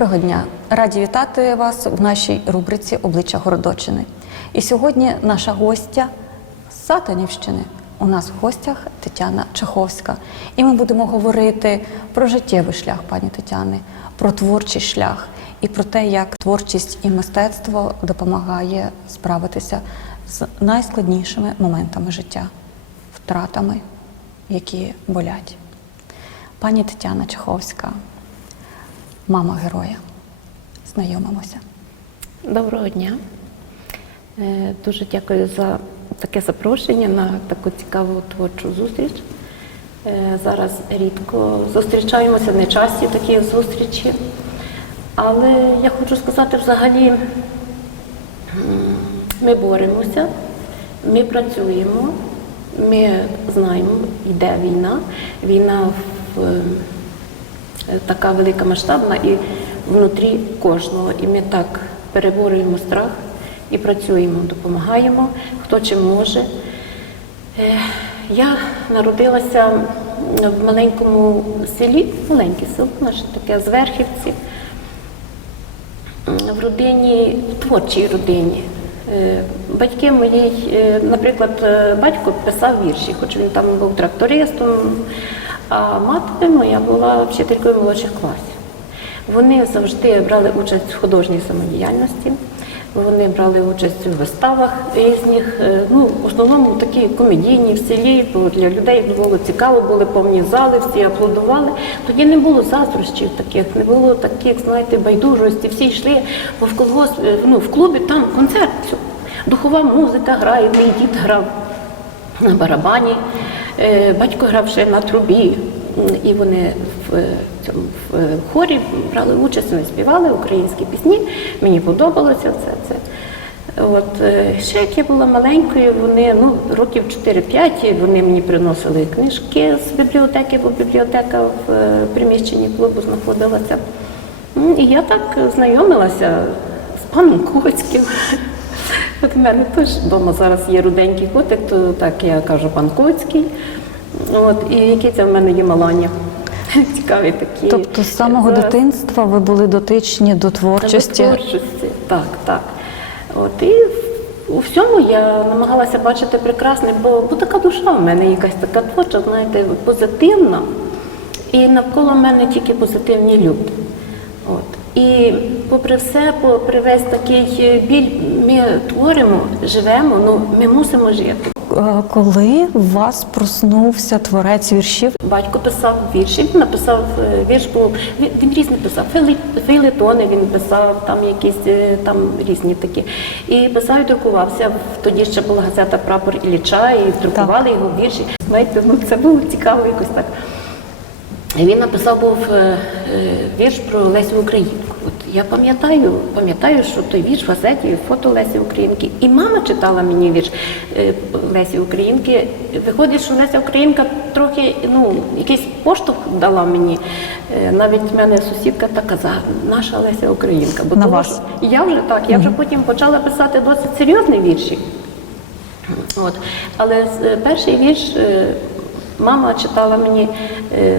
Доброго дня! Раді вітати вас в нашій рубриці Обличчя Городочини. І сьогодні наша гостя з Сатанівщини. У нас в гостях Тетяна Чеховська. І ми будемо говорити про життєвий шлях пані Тетяни, про творчий шлях і про те, як творчість і мистецтво допомагає справитися з найскладнішими моментами життя, втратами, які болять. Пані Тетяна Чеховська, мама героя. Знайомимося. Доброго дня. Е, Дуже дякую за таке запрошення на таку цікаву творчу зустріч. Е, Зараз рідко зустрічаємося, не часті такі зустрічі. Але я хочу сказати, взагалі, ми боремося, ми працюємо, ми знаємо, йде війна. Війна в така велика масштабна і внутрі кожного. І ми так переборюємо страх і працюємо, допомагаємо, хто чим може. Е, Я народилася в маленькому селі, маленьке село, наше таке Зверхівці, в родині, в творчій родині. Е, Батьки мої, е, наприклад, е, батько писав вірші, хоч він там був трактористом, а мати моя була вчителькою молодших класів. Вони завжди брали участь в художній самодіяльності, вони брали участь у виставах різних, е, ну, в основному такі комедійні в селі, бо для людей було цікаво, були повні зали, всі аплодували. Тоді не було заздрощів таких, не було таких, знаєте, байдужості. Всі йшли бо в колгосп, е, ну, в клубі, там концерт, духова музика грає, мій дід грав на барабані, батько грав ще на трубі. І вони в е, цьому в е, хорі брали участь, вони співали українські пісні. Мені подобалося це. це. От е, ще як я була маленькою, вони ну років 4-5, вони мені приносили книжки з бібліотеки, бо бібліотека в е, приміщенні клубу знаходилася. І я так знайомилася з паном Коцьким. От в мене теж вдома зараз є руденький котик, то так я кажу пан Коцький. От, і які це в мене є малання. Цікаві такі. Тобто з самого Зараз- дитинства ви були дотичні до творчості. до творчості. Так, так. От, і у всьому я намагалася бачити прекрасне, бо, бо така душа в мене якась така творча, знаєте, позитивна. І навколо мене тільки позитивні люди. І попри все, попри весь такий е, біль, ми творимо, живемо, ну ми мусимо жити. Е, Коли у вас проснувся творець віршів, Батько писав вірші, він написав е, вірш, був він, різні писав. Фейлетони він писав, там якісь там різні такі. І писав і друкувався. Тоді ще була газета Прапор Ілліча, і друкували його вірші. Знаєте, ну це було цікаво якось так. І Він написав був вірш про Лесю Українку. От я пам'ятаю, пам'ятаю, що той вірш в газеті, фото Лесі Українки. І мама читала мені вірш е, Лесі Українки. Виходить, що Леся Українка трохи ну, якийсь поштовх дала мені. Е, Навіть в мене сусідка так казала, наша Леся Українка. Бо На тому вас? я вже так, я вже потім почала писати досить серйозний вірші. От. Але е, перший вірш мама читала мені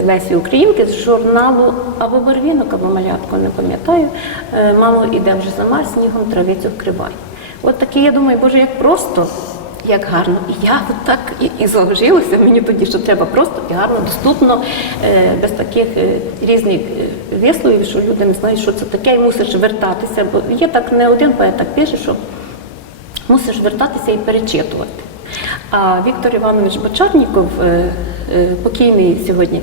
Лесі Українки з журналу або Барвінок, або малятко, не пам'ятаю. Е, Мамо, іде вже зима, снігом травицю вкривай. От таке, я думаю, Боже, як просто, як гарно. І я от так і, і зложилося мені тоді, що треба просто і гарно, доступно, е, без таких е, різних е, висловів, що люди не знають, що це таке, і мусиш вертатися. Бо є так не один поет так пише, що мусиш вертатися і перечитувати. А Віктор Іванович Бочарніков, е, е, покійний сьогодні,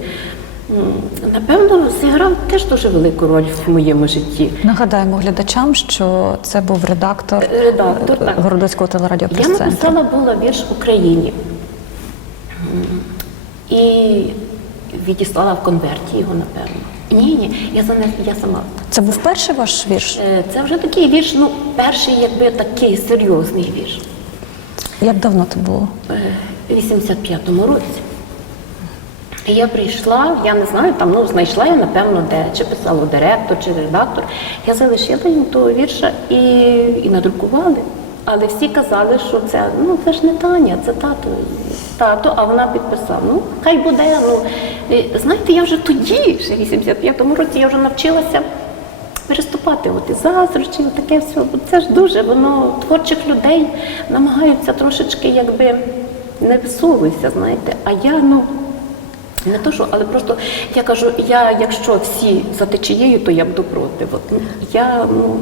напевно, зіграв теж дуже велику роль в моєму житті. нагадаємо глядачам, що це був редактор Редактор, так. Городоцького телерадіо Я написала була вірш Україні і відіслала в конверті його, напевно. Ні, ні, я, занес, я сама. Це був перший ваш вірш? Е, Це вже такий вірш, ну, перший, якби такий серйозний вірш. Як давно це було? в 85-му році. Я прийшла, я не знаю, там ну знайшла я, напевно, де, чи писало директор, чи редактор. Я залишила їм того вірша і, і надрукували. Але всі казали, що це ну це ж не Таня, це тато. Тато, а вона підписала. Ну, хай буде. Ну знаєте, я вже тоді, ще в 85-му році, я вже навчилася переступати от і заздрощі, і таке все. Бо Це ж дуже, воно творчих людей намагаються трошечки якби не висовуйся, знаєте. А я, ну, не то що, але просто я кажу, я якщо всі за течією, то я буду проти. От, ну, я ну,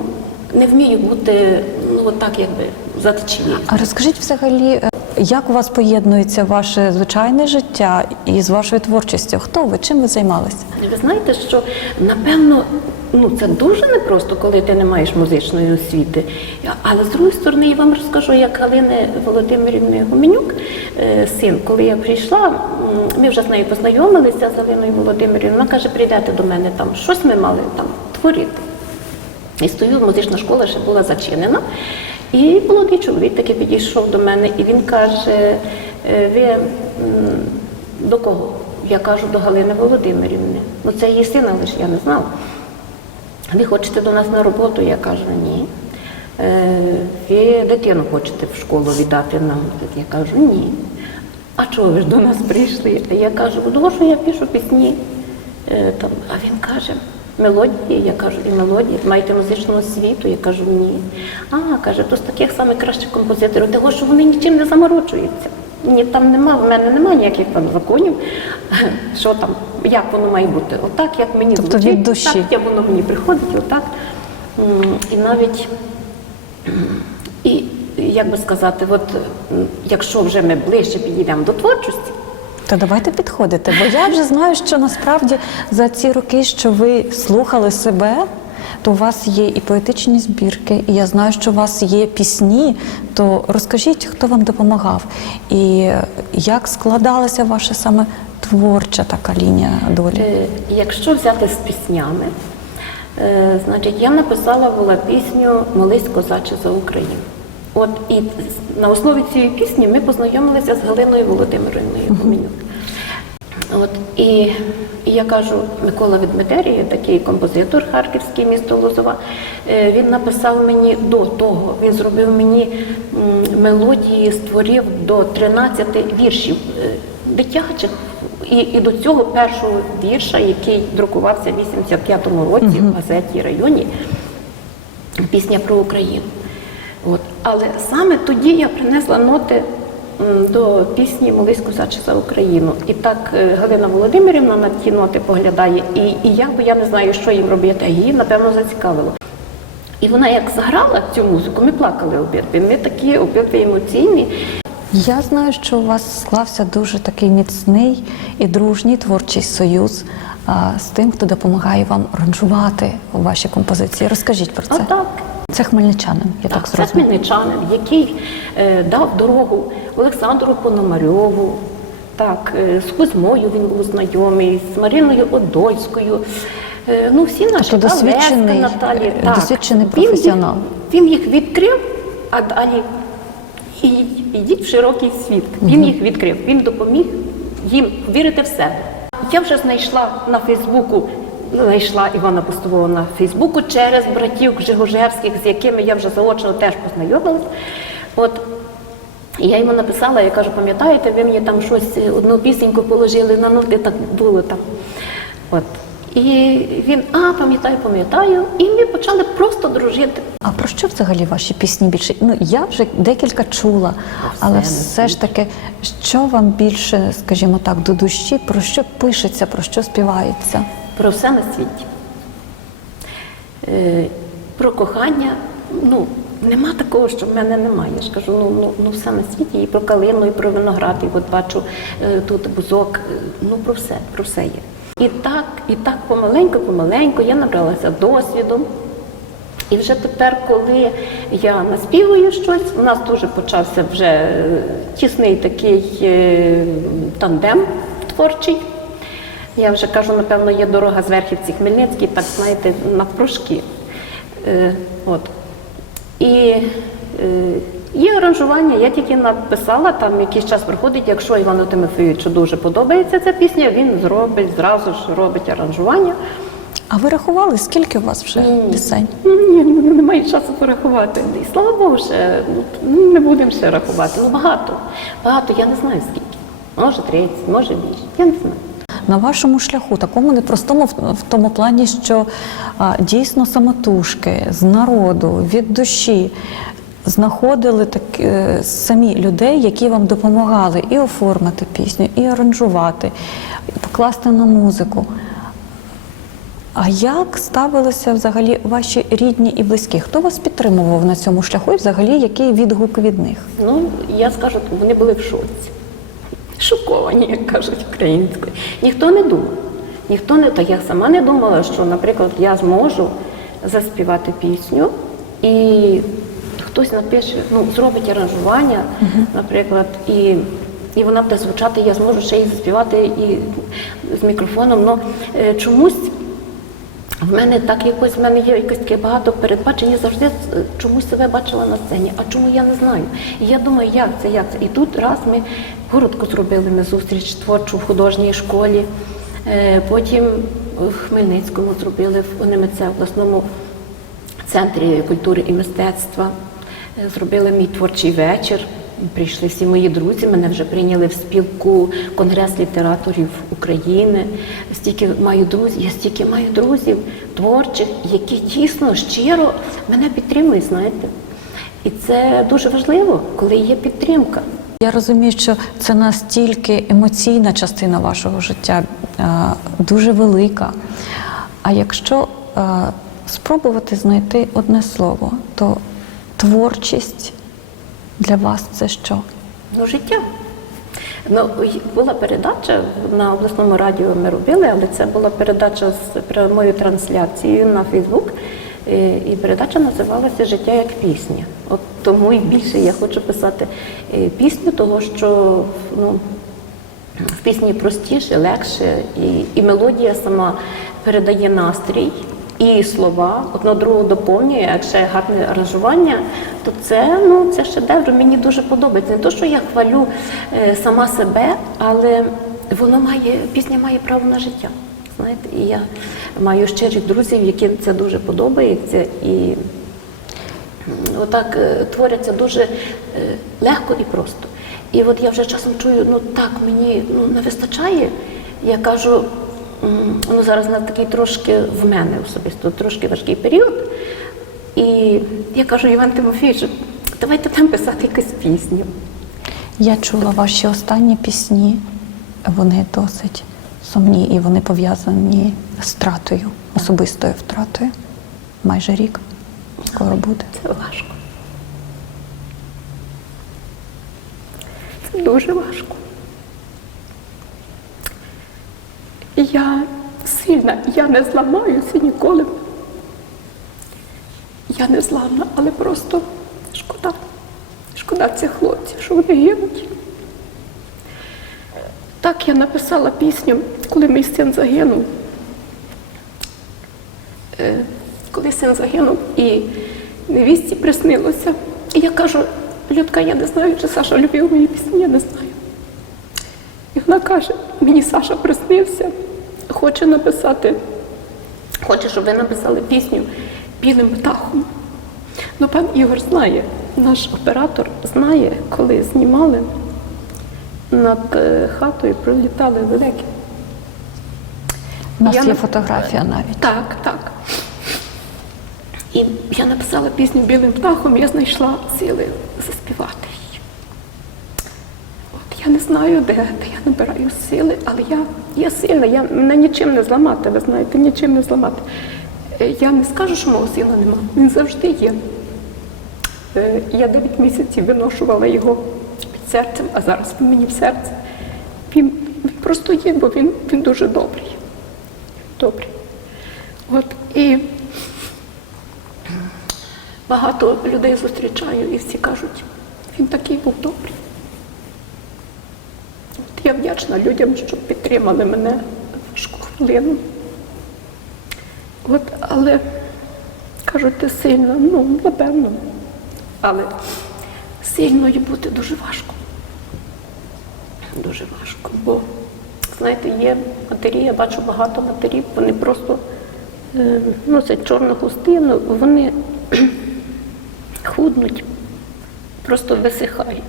не вмію бути ну, от так, якби за течією. А розкажіть взагалі, е, як у вас поєднується ваше звичайне життя із вашою творчістю? Хто ви? Чим ви займалися? Ви знаєте, що напевно ну це дуже непросто, коли ти не маєш музичної освіти. Але з другої сторони, я вам розкажу, як Галини Володимирівни Гуменюк, е, син, коли я прийшла, ми вже з нею познайомилися з Галиною Володимирівною. Вона каже, прийдете до мене там, щось ми мали там творити. І стою, музична школа ще була зачинена. І молодий чоловік таки підійшов до мене, і він каже: «Е, ви до кого? Я кажу до Галини Володимирівни. Ну це її син, але ж я не знала. Ви хочете до нас на роботу? Я кажу, ні. «Е, Ви дитину хочете в школу віддати нам? Я кажу, ні. А чого ви ж до нас прийшли? Я кажу, тому що я пишу пісні. Е, Там, а він каже, мелодії, я кажу, і мелодії, маєте музичну освіту? Я кажу, ні. А, каже, то з таких саме кращих композиторів, того, що вони нічим не заморочуються. Ні, там нема, в мене немає ніяких там законів, що там, як воно має бути. Отак, як мені Тобто від душі. так як воно мені приходить, отак. І навіть і як би сказати, от якщо вже ми ближче підійдемо до творчості, То давайте підходити, бо я вже знаю, що насправді за ці роки, що ви слухали себе, то у вас є і поетичні збірки, і я знаю, що у вас є пісні. То розкажіть, хто вам допомагав, і як складалася ваша саме творча така лінія долі? Е, Якщо взяти з піснями, е, значить я написала була пісню Молись козаче за Україну. От і на основі цієї пісні ми познайомилися з Галиною Володимирівною Гуменюк. От і, і я кажу, Микола Ведмедерія, такий композитор харківський, місто Лозова. е, Він написав мені до того, він зробив мені мелодії, створив до 13 віршів е, дитячих. І, і до цього першого вірша, який друкувався в 85-му році в газеті районі, пісня про Україну. От. Але саме тоді я принесла ноти до пісні Молись козаче за Україну. І так е, Галина Володимирівна на ті ноти поглядає, і, і я, бо я не знаю, що їм робити, а її, напевно, зацікавило. І вона як заграла цю музику, ми плакали обидві. Ми такі обидві емоційні. Я знаю, що у вас склався дуже такий міцний і дружній творчий союз а, з тим, хто допомагає вам аранжувати ваші композиції. Розкажіть про А це. так, Це хмельничанин, я так, Так, це хмельничанин, який е, дав дорогу Олександру Пономарьову. Так, е, з Кузьмою він був знайомий, з Мариною Одольською. Е, ну, всі наші Тобто досвідчений, Наталі. е, досвідчений Він їх- професіонал. Він їх відкрив, а далі і- йдіть в широкий світ. Він їх відкрив, він допоміг їм вірити в себе. Я вже знайшла на Фейсбуку, знайшла Івана Постового на Фейсбуку через братів Гжигожевських, з якими я вже заочно теж познайомилась. От і я йому написала, я кажу, пам'ятаєте, ви мені там щось, е, одну пісеньку положили на ноти, так було там. От. І він, а, пам'ятаю, пам'ятаю. І ми почали просто дружити. А про що взагалі ваші пісні більше? Ну я вже декілька чула, але все на все ж таки, що вам більше, скажімо так, до душі, про що пишеться, про що співається? Про все на світі. Е, про кохання, ну, нема такого, що в мене немає. Я ж кажу, ну, ну, ну все на світі, і про калину, і про виноград, і от бачу е, тут бузок, е, ну про все, про все є. І так, і так помаленьку, помаленьку я набралася досвідом. І вже тепер, коли я наспівую щось, у нас дуже почався вже тісний такий тандем творчий. Я вже кажу, напевно, є дорога з Верхівці Хмельницький, так знаєте, навпрошки. Е, от. І е, є аранжування, я тільки написала, там якийсь час проходить, якщо Івану Тимофійовичу дуже подобається ця пісня, він зробить, зразу ж робить аранжування. А ви рахували, скільки у вас вже пісень? Ні, ну, немає часу порахувати. І слава Богу, ще ну, не будемо ще рахувати. Ну багато. Багато, я не знаю скільки. Може 30, може більше. Я не знаю. На вашому шляху, такому непростому в, тому плані, що дійсно самотужки з народу, від душі знаходили так, е, самі людей, які вам допомагали і оформити пісню, і аранжувати, і покласти на музику. А як ставилися взагалі ваші рідні і близькі? Хто вас підтримував на цьому шляху і взагалі який відгук від них? Ну, я скажу, вони були в шоці. Шоковані, як кажуть українською. Ніхто не думав. Ніхто не та я сама не думала, що, наприклад, я зможу заспівати пісню і хтось напише, ну, зробить аранжування, наприклад, і, і вона буде звучати, я зможу ще її заспівати і з мікрофоном. Ну, е, чомусь в мене так якось в мене є якось таке багато передбачень. Завжди е, чомусь себе бачила на сцені. А чому я не знаю? І я думаю, як це, як це? І тут раз ми коротко зробили ми зустріч творчу в художній школі. Е, Потім в Хмельницькому зробили в НМЦ в обласному центрі культури і мистецтва. Е, Зробили мій творчий вечір. Прийшли всі мої друзі, мене вже прийняли в спілку Конгрес літераторів України. Стільки маю друзів, я стільки маю друзів творчих, які дійсно щиро мене підтримують, знаєте. І це дуже важливо, коли є підтримка. Я розумію, що це настільки емоційна частина вашого життя, е, дуже велика. А якщо е, спробувати знайти одне слово, то творчість для вас це що? Ну, життя. Ну, була передача на обласному радіо ми робили, але це була передача з прямою трансляцією на Фейсбук. Е, І передача називалася Життя як пісня. От тому і більше я хочу писати е, пісню, того що ну, в пісні простіше, легше, і, і мелодія сама передає настрій, і слова одно другого доповнює, як ще гарне аранжування, то це, ну, це шедевр. Мені дуже подобається. Не то, що я хвалю е, сама себе, але воно має, пісня має право на життя. Знаєте, і я маю щирих друзів, яким це дуже подобається. І отак е, творяться дуже е, легко і просто. І от я вже часом чую, ну так, мені ну, не вистачає. Я кажу, ну зараз на такий трошки в мене особисто трошки важкий період. І я кажу, Іван Тимофійович, давайте там писати якусь пісню. Я чула ваші останні пісні, вони досить сумні і вони пов'язані з втратою, особистою втратою. Майже рік скоро буде. Це важко. Це дуже важко. Я сильна, я не зламаюся ніколи. Я не зламна, але просто шкода. Шкода цих хлопців, що вони гинуть. Так я написала пісню, коли мій син загинув. Е, коли син загинув і невістці приснилося. І я кажу, Людка, я не знаю, чи Саша любив мої пісні, я не знаю. І вона каже, мені Саша приснився, хоче написати, хоче, щоб ви написали пісню білим птахом. Ну, пан Ігор знає, наш оператор знає, коли знімали над е, хатою, пролітали великі. У нас Я є не- фотографія навіть. Так, так. І я написала пісню білим птахом, я знайшла сили заспівати я не знаю, де, де я набираю сили, але я, я сильна, я, мене нічим не зламати, ви знаєте, нічим не зламати. Е, Я не скажу, що мого сила нема. Він завжди є. Е, Я 9 місяців виношувала його під серцем, а зараз він мені в серце. Він, він просто є, бо він, він дуже добрий. Добрий. От і багато людей зустрічаю, і всі кажуть, він такий був добрий. Я вдячна людям, що підтримали мене в важку хвилину. От, але кажуть, ти сильна, ну, напевно. Але сильною бути дуже важко. Дуже важко. Бо, знаєте, є матері, я бачу багато матерів, вони просто е, носять чорну хустину, вони худнуть, просто висихають.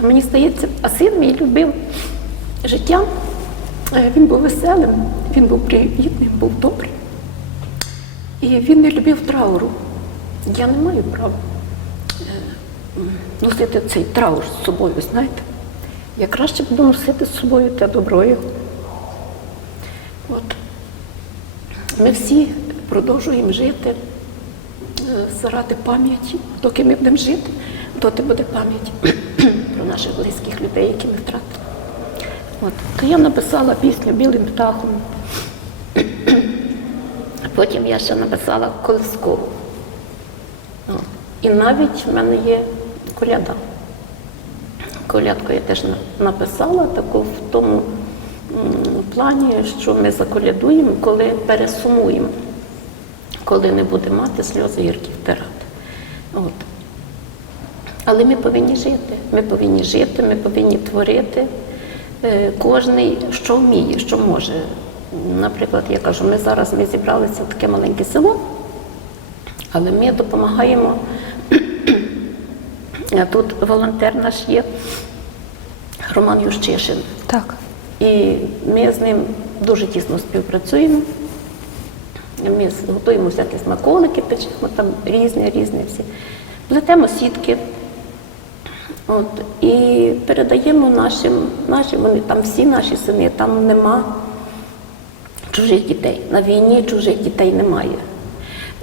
А мені здається, а син мій любив життя, Е, Він був веселим, він був привітним, був добрим. І він не любив трауру. Я не маю права е, носити цей траур з собою, знаєте. Я краще буду носити з собою те добро його. От. Ми всі продовжуємо жити е, заради пам'яті. Доки ми будемо жити, доти буде пам'ять про наших близьких людей, які ми втратили. От. То я написала пісню білим птахом. Потім я ще написала колискову. І навіть в мене є коляда. Колядку я теж написала таку в тому плані, що ми заколядуємо, коли пересумуємо, коли не будемо мати сльози гіркі втирати. От. Але ми повинні жити. Ми повинні жити, ми повинні творити. Е, Кожний що вміє, що може. Наприклад, я кажу, ми зараз ми зібралися в таке маленьке село, але ми допомагаємо. Тут волонтер наш є, Роман Ющишин. Так. І ми з ним дуже тісно співпрацюємо. Ми готуємо всякі смаколики, печемо там різні, різні всі. Плетемо сітки. От, і передаємо нашим, нашим, вони там всі наші сини, там нема чужих дітей. На війні чужих дітей немає.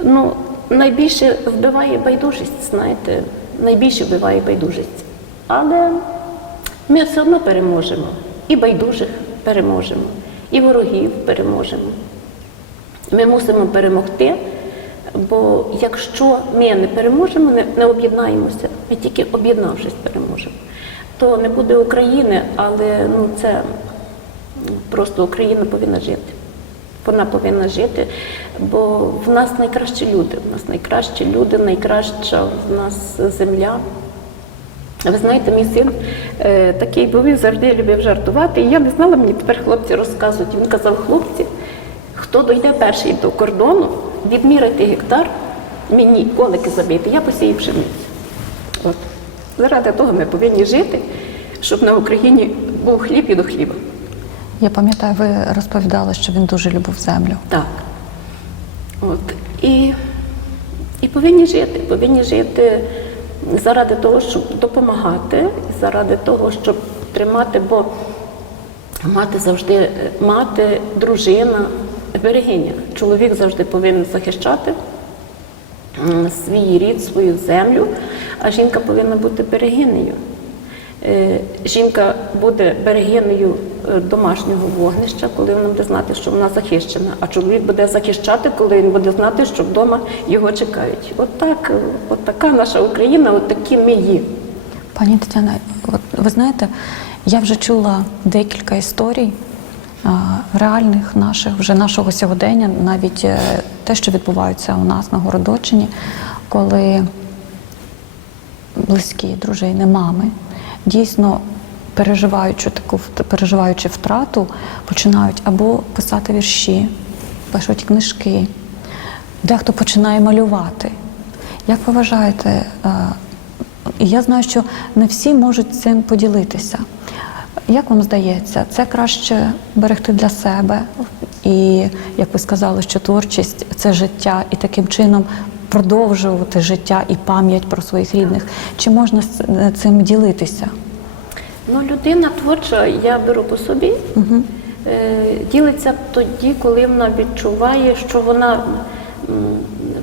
Ну, найбільше вбиває байдужість, знаєте, найбільше вбиває байдужість. Але ми все одно переможемо. І байдужих переможемо, і ворогів переможемо. Ми мусимо перемогти, бо якщо ми не переможемо, не, не об'єднаємося, ми тільки об'єднавшись переможемо, то не буде України, але ну, це просто Україна повинна жити. Вона повинна жити, бо в нас найкращі люди, в нас найкращі люди, найкраща в нас земля. Ви знаєте, мій син е, такий був, він завжди любив жартувати. І я не знала, мені тепер хлопці розказують. Він казав, хлопці, хто дойде перший до кордону, відміряйте гектар, мені колики забити, я посію пшеницю. От. Заради того ми повинні жити, щоб на Україні був хліб і до хліба. Я пам'ятаю, ви розповідали, що він дуже любив землю. Так. От. І, і повинні жити, повинні жити заради того, щоб допомагати, заради того, щоб тримати, бо мати завжди, мати, дружина, берегиня. Чоловік завжди повинен захищати свій рід, свою землю, а жінка повинна бути берегинею. Е, Жінка буде берегинею е, домашнього вогнища, коли вона буде знати, що вона захищена, а чоловік буде захищати, коли він буде знати, що вдома його чекають. От так, е, от така наша Україна, от такі ми є. Пані Тетяна, ви знаєте, я вже чула декілька історій реальних наших, вже нашого сьогодення, навіть е, те, що відбувається у нас на Городочині, коли близькі дружини, мами дійсно переживаючи таку переживаючи втрату, починають або писати вірші, пишуть книжки, дехто починає малювати. Як ви вважаєте, е, я знаю, що не всі можуть цим поділитися. Як вам здається, це краще берегти для себе, і як ви сказали, що творчість це життя, і таким чином продовжувати життя і пам'ять про своїх рідних. Чи можна з цим ділитися? Ну, людина творча, я беру по собі, е, ділиться тоді, коли вона відчуває, що вона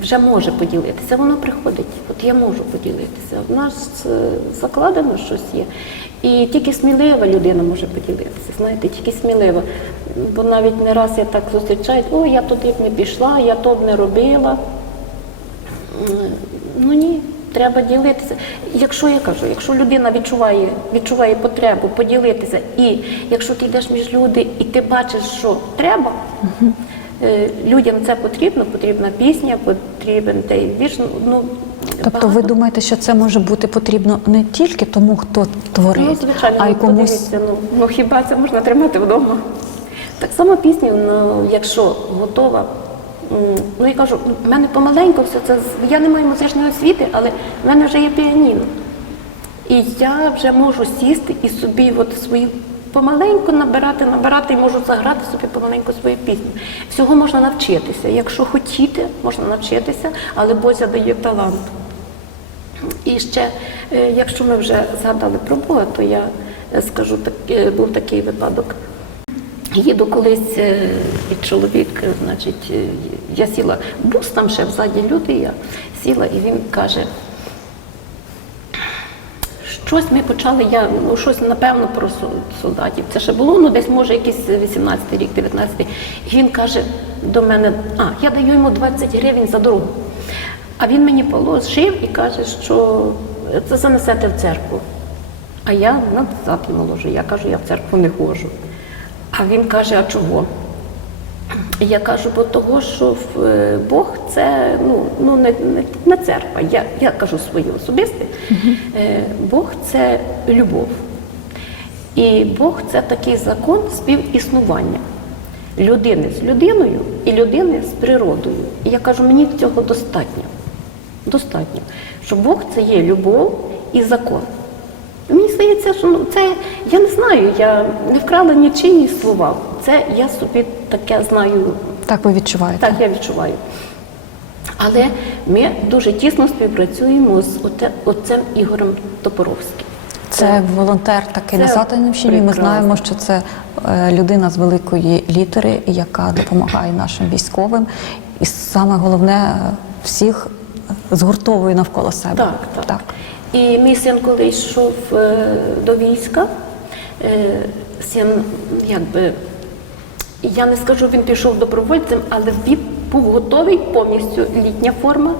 вже може поділитися. Воно приходить. От я можу поділитися. В нас закладено щось є. І тільки смілива людина може поділитися. Знаєте, тільки смілива. Бо навіть не раз я так зустрічаю, о, я туди б не пішла, я то б не робила. Ну ні, треба ділитися. Якщо я кажу, якщо людина відчуває, відчуває потребу поділитися, і якщо ти йдеш між люди і ти бачиш, що треба, е, людям це потрібно, потрібна пісня, потрібен той вірш. Ну, Тобто, ви думаєте, що це може бути потрібно не тільки тому, хто творить, Ну, звичайно, а й комусь. ну, ну хіба це можна тримати вдома? Так само пісня, ну, якщо готова. Ну я кажу, в мене помаленьку все це. Я не маю музичної освіти, але в мене вже є піаніно. І я вже можу сісти і собі от свою помаленьку набирати, набирати і можу заграти собі помаленьку свою пісню. Всього можна навчитися. Якщо хотіти, можна навчитися, але Бозя дає талант. І ще, е, якщо ми вже згадали про Бога, то я скажу, е, був такий випадок. Їду колись е, і чоловік, значить, я сіла, бус там ще взаді люди, я сіла, і він каже, щось ми почали, я ну щось напевно про солдатів. Це ще було, ну десь може якийсь 18 рік, 19. І він каже до мене: а я даю йому 20 гривень за дорогу. А він мені положив і каже, що це занесете в церкву. А я назад йому ложу. Я кажу, я в церкву не ходжу. А він каже, а чого? Я кажу, бо того, що е, Бог це ну, ну не, не, не церква. Я, я кажу своє особисте. Е, Бог це любов. І Бог це такий закон співіснування людини з людиною і людини з природою. І я кажу, мені цього достатньо. Достатньо. Що Бог це є любов і закон. Мені здається, що ну, це я не знаю, я не вкрала нічиї слова. Це я собі таке знаю, Так ви відчуваєте? так я відчуваю. Але ми дуже тісно співпрацюємо з отцем Ігорем Топоровським. Це волонтер такий на Це Сатанівщині. Ми знаємо, що це е, людина з великої літери, яка допомагає нашим військовим, і саме головне е, всіх згуртовує навколо себе. Так, так. І мій син, коли йшов е, до війська, е, син, якби, я не скажу, він пішов добровольцем, але він був готовий повністю літня форма,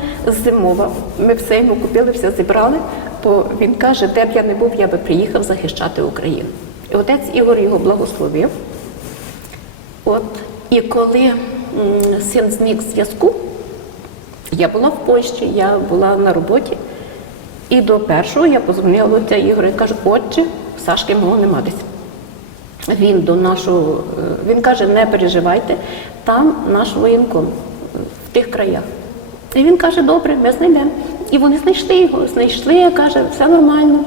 зимова. Ми все йому купили, все зібрали, бо він каже, де б я не був, я би приїхав захищати Україну. І отець Ігор його благословив. От, і коли м, син зник зв'язку, я була в Польщі, я була на роботі. І до першого я позвонила до Ігоря і кажу, отче, Сашки мого нема десь. Він до нашого, е, він каже, не переживайте, там наш воєнком в тих краях. І він каже, добре, ми знайдемо. І вони знайшли його, знайшли, каже, все нормально.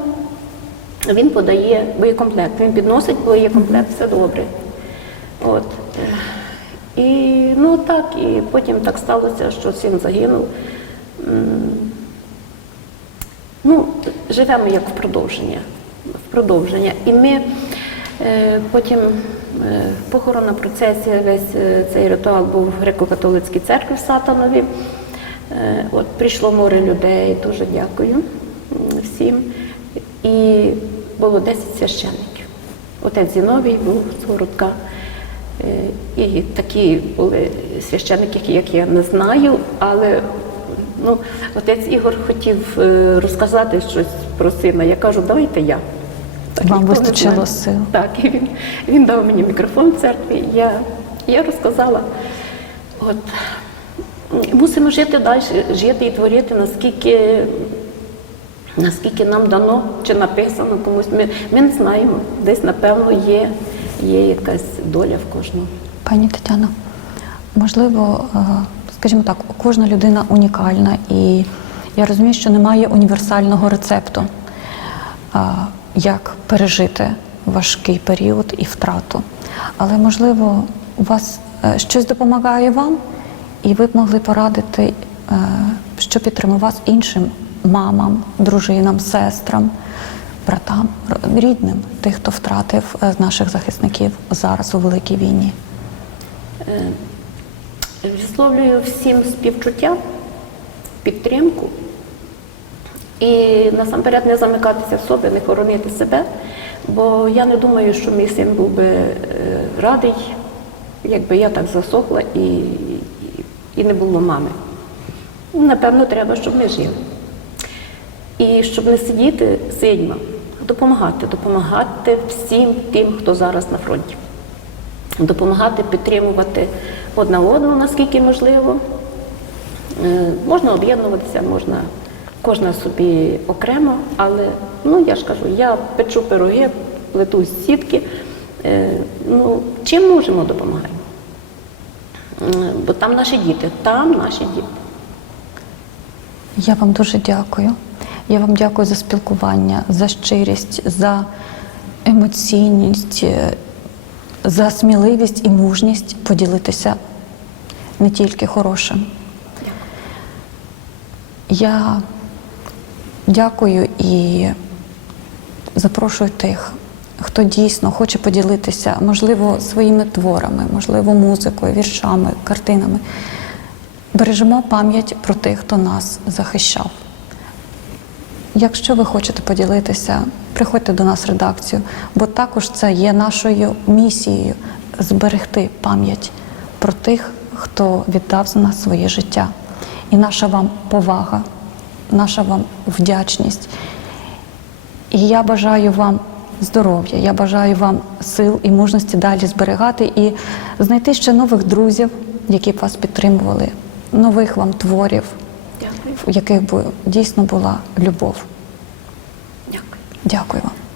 Він подає боєкомплект, він підносить боєкомплект, все добре. От. І ну так, і потім так сталося, що син загинув. Ну, живемо як в продовження. В продовження. І ми е, потім е, похоронна процесія, весь е, цей ритуал був в греко-католицькій церкві в Сатанові. Е, от прийшло море людей, дуже дякую всім. І було 10 священників. Отець Зіновій був з городка. Е, І такі були священники, яких я не знаю, але ну, отець Ігор хотів е, розказати щось про сина. Я кажу, давайте я. Так, Вам вистачило сил. Так, і він, він дав мені мікрофон в церкві. Я, я розказала. От, мусимо жити далі, жити і творити, наскільки, наскільки нам дано чи написано комусь. Ми, ми не знаємо. Десь, напевно, є, є якась доля в кожному. Пані Тетяно, можливо, е, скажімо так, кожна людина унікальна, і я розумію, що немає універсального рецепту, як пережити важкий період і втрату. Але можливо, у вас е, щось допомагає вам, і ви б могли порадити, е, що підтримує вас іншим мамам, дружинам, сестрам, братам, рідним, тих, хто втратив е, з наших захисників зараз у великій війні. Висловлюю всім співчуття, підтримку і насамперед не замикатися в собі, не хоронити себе, бо я не думаю, що мій син був би е, радий, якби я так засохла і, і не було мами. Напевно, треба, щоб ми жили. І щоб не сидіти сидьма, допомагати, допомагати всім тим, хто зараз на фронті допомагати підтримувати одна одну, наскільки можливо. Е, Можна об'єднуватися, можна кожна собі окремо, але ну я ж кажу, я печу пироги, плету сітки. Е, Ну, чим можемо допомагаємо. Е, Бо там наші діти, там наші діти. Я вам дуже дякую. Я вам дякую за спілкування, за щирість, за емоційність, е, за сміливість і мужність поділитися не тільки хорошим. Я дякую і запрошую тих, хто дійсно хоче поділитися, можливо, своїми творами, можливо, музикою, віршами, картинами. Бережемо пам'ять про тих, хто нас захищав. Якщо ви хочете поділитися, приходьте до нас в редакцію, бо також це є нашою місією зберегти пам'ять про тих, хто віддав за нас своє життя. І наша вам повага, наша вам вдячність. І я бажаю вам здоров'я, я бажаю вам сил і мужності далі зберігати і знайти ще нових друзів, які б вас підтримували, нових вам творів, В яких би дійсно була любов. Дякую. Дякую вам.